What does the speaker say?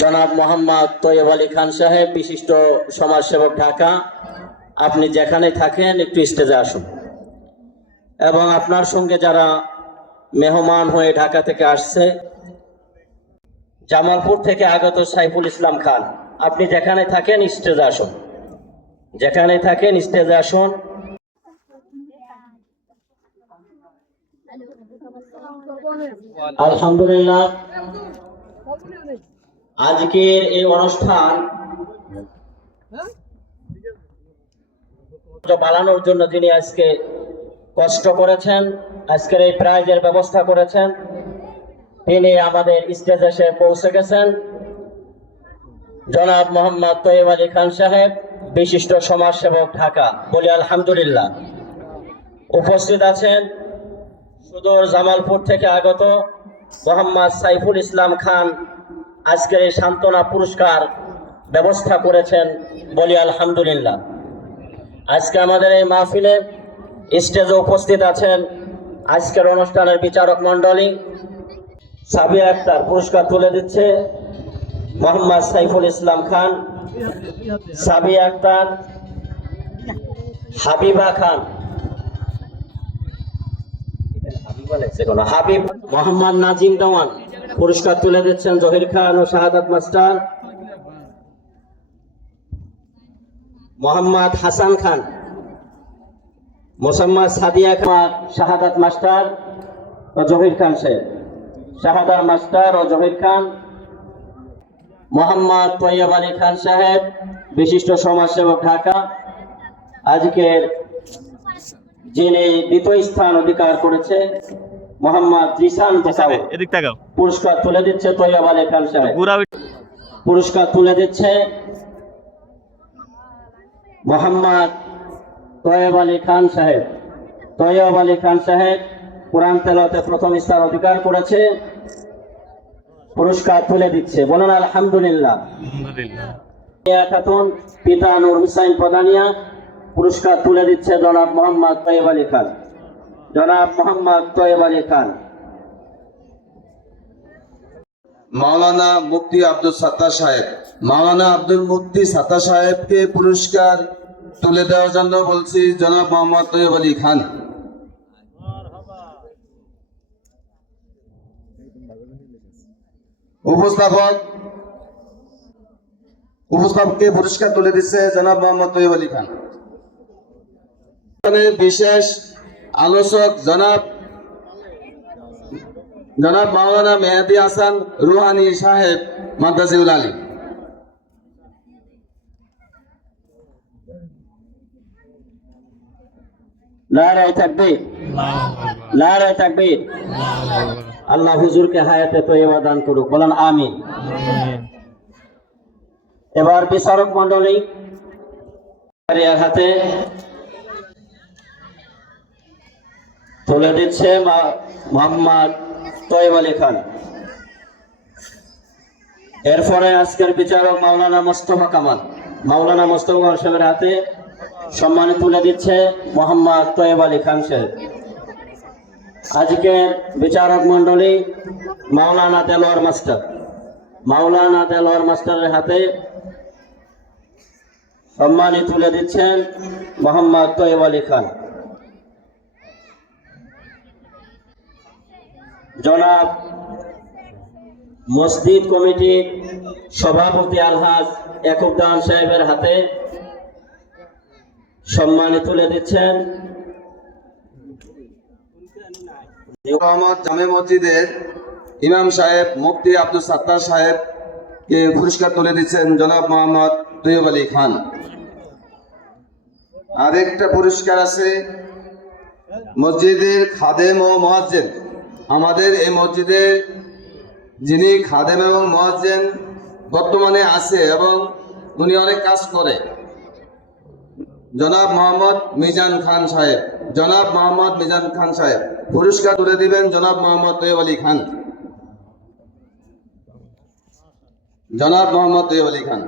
জনাব মোহাম্মদ তৈয়ব আলী খান সাহেব, বিশিষ্ট সমাজসেবক, ঢাকা। আপনি যেখানে থাকেন একটু স্টেজে আসুন, এবং আপনার সঙ্গে যারা মেহমান হয়ে ঢাকা থেকে আসছে, জামালপুর থেকে আগত সাইফুল ইসলাম খান, আপনি যেখানে থাকেন স্টেজে আসুন, যেখানে থাকেন স্টেজে আসুন। আলহামদুলিল্লাহ, আজকের এই অনুষ্ঠান বানানোর জন্য যিনি আজকে কষ্ট করেছেন, আজকের এই প্রাইজের ব্যবস্থা করেছেন, তিনি আমাদের স্টেজে এসে পৌঁছে গেছেন। জনাব মোহাম্মদ তৈয়ব আলী খান সাহেব, বিশিষ্ট সমাজসেবক, ঢাকা। বলি আলহামদুলিল্লাহ। উপস্থিত আছেন সুদূর জামালপুর থেকে আগত মোহাম্মদ সাইফুল ইসলাম খান, আজকের এই সান্ত্বনা পুরস্কার ব্যবস্থা করেছেন। বলি আলহামদুলিল্লাহ। আজকে আমাদের এই মাহফিলে স্টেজে উপস্থিত আছেন আজকের অনুষ্ঠানের বিচারক মণ্ডলী। সাবিয়া আক্তার পুরস্কার তুলে দিচ্ছে মোহাম্মদ সাইফুল ইসলাম খান, সাবিয়া আক্তার, হাবিবা খান, হাবিব, মোহাম্মদ নাজিম দেওয়ান পুরস্কার তুলে দিচ্ছেন জহির খান ও শাহাদাত মাস্টার, মোহাম্মদ হাসান খান, মোসাম্মদ সাদিয়া খান, শাহাদাত মাস্টার ও জহির খান সাহেব, শাহাদাত মাস্টার ও জহির খান, মোহাম্মদ তৈয়ব আলী খান সাহেব, বিশিষ্ট সমাজসেবক, ঢাকা। আজকের যিনি দ্বিতীয় স্থান অধিকার করেছে মোহাম্মদ জিসান পুরস্কার তুলে দিচ্ছে তৈয়ব আলী খান সাহেব, পুরস্কার তুলে দিচ্ছে মোহাম্মদ তৈয়ব আলী খান সাহেব। তৈয়ব আলী খান সাহেব কোরআন তেলাওয়াতে প্রথম স্থান অধিকার করেছে, পুরস্কার তুলে দিচ্ছে। বলুন আলহামদুলিল্লাহ। খাতুন, পিতা নূর হুসাইন প্রধানিয়া, পুরস্কার তুলে দিচ্ছে জনাব মোহাম্মদ তৈয়ব আলী খান। জনাব মোহাম্মদ তৈয়ব আলী খান। মাওলানা মুফতি আব্দুল সাত্তার সাহেব, মাওলানা আব্দুল মুফতি সাত্তার সাহেবকে পুরস্কার তুলে দেওয়ার জন্য বলছি জনাব মোহাম্মদ তৈয়ব আলী খান। উপস্থাপককে পুরস্কার তুলে দিচ্ছে জনাব মোহাম্মদ তৈয়ব আলী খান। বিশেষ আলোচক জনাব মাওলানা মেহেদী হাসান রুহানি সাহেব, মাদ্রাসিউল আলী। নারায়ে তাকবীর, নারায়ে তাকবীর। আল্লাহ হুজুরকে হায়াতে তয়্যিবা দান করুক। বলেন আমিন। এবার বিচারক মণ্ডলী হাতে তুলে দিচ্ছে মোহাম্মদ তৈয়ব আলী খান। এরপরে আজকের বিচারক মাওলানা মোস্তফা কামাল, মাওলানা মোস্তফা কামাল সাহেবের হাতে সম্মান তুলে দিচ্ছে মোহাম্মদ তৈয়ব আলী খান সাহেব। আজকের বিচারক মণ্ডলী মাওলানা দেলোয়ার মাস্টার, মাওলানা দেলোয়ার মাস্টারের হাতে সম্মানী তুলে দিচ্ছেন মোহাম্মদ তৈয়ব আলী খান। জনাব মসজিদ কমিটির সভাপতি আলহাজ ইয়াকুবউদ্দিন সাহেবের হাতে সম্মানী তুলে দিচ্ছেন জামে মসজিদের ইমাম সাহেব মুফতি আব্দুল সাত্তার সাহেবকে পুরস্কার তুলে দিচ্ছেন জনাব মোহাম্মদ তৈয়ব আলী খান। আরেকটা পুরস্কার আছে মসজিদের খাদেম ও মুয়াজ্জিন। আমাদের এই মসজিদে যিনি খাদেম এবং মুয়াজ্জিন বর্তমানে আছে এবং উনি অনেক কাজ করে, জনাব মোহাম্মদ মিজান খান সাহেব, জনাব মোহাম্মদ মিজান খান সাহেব পুরস্কার তুলে দিবেন জনাব মোহাম্মদ তৈয়ব আলী খান। জনাব মোহাম্মদ তৈয়ব আলী খান।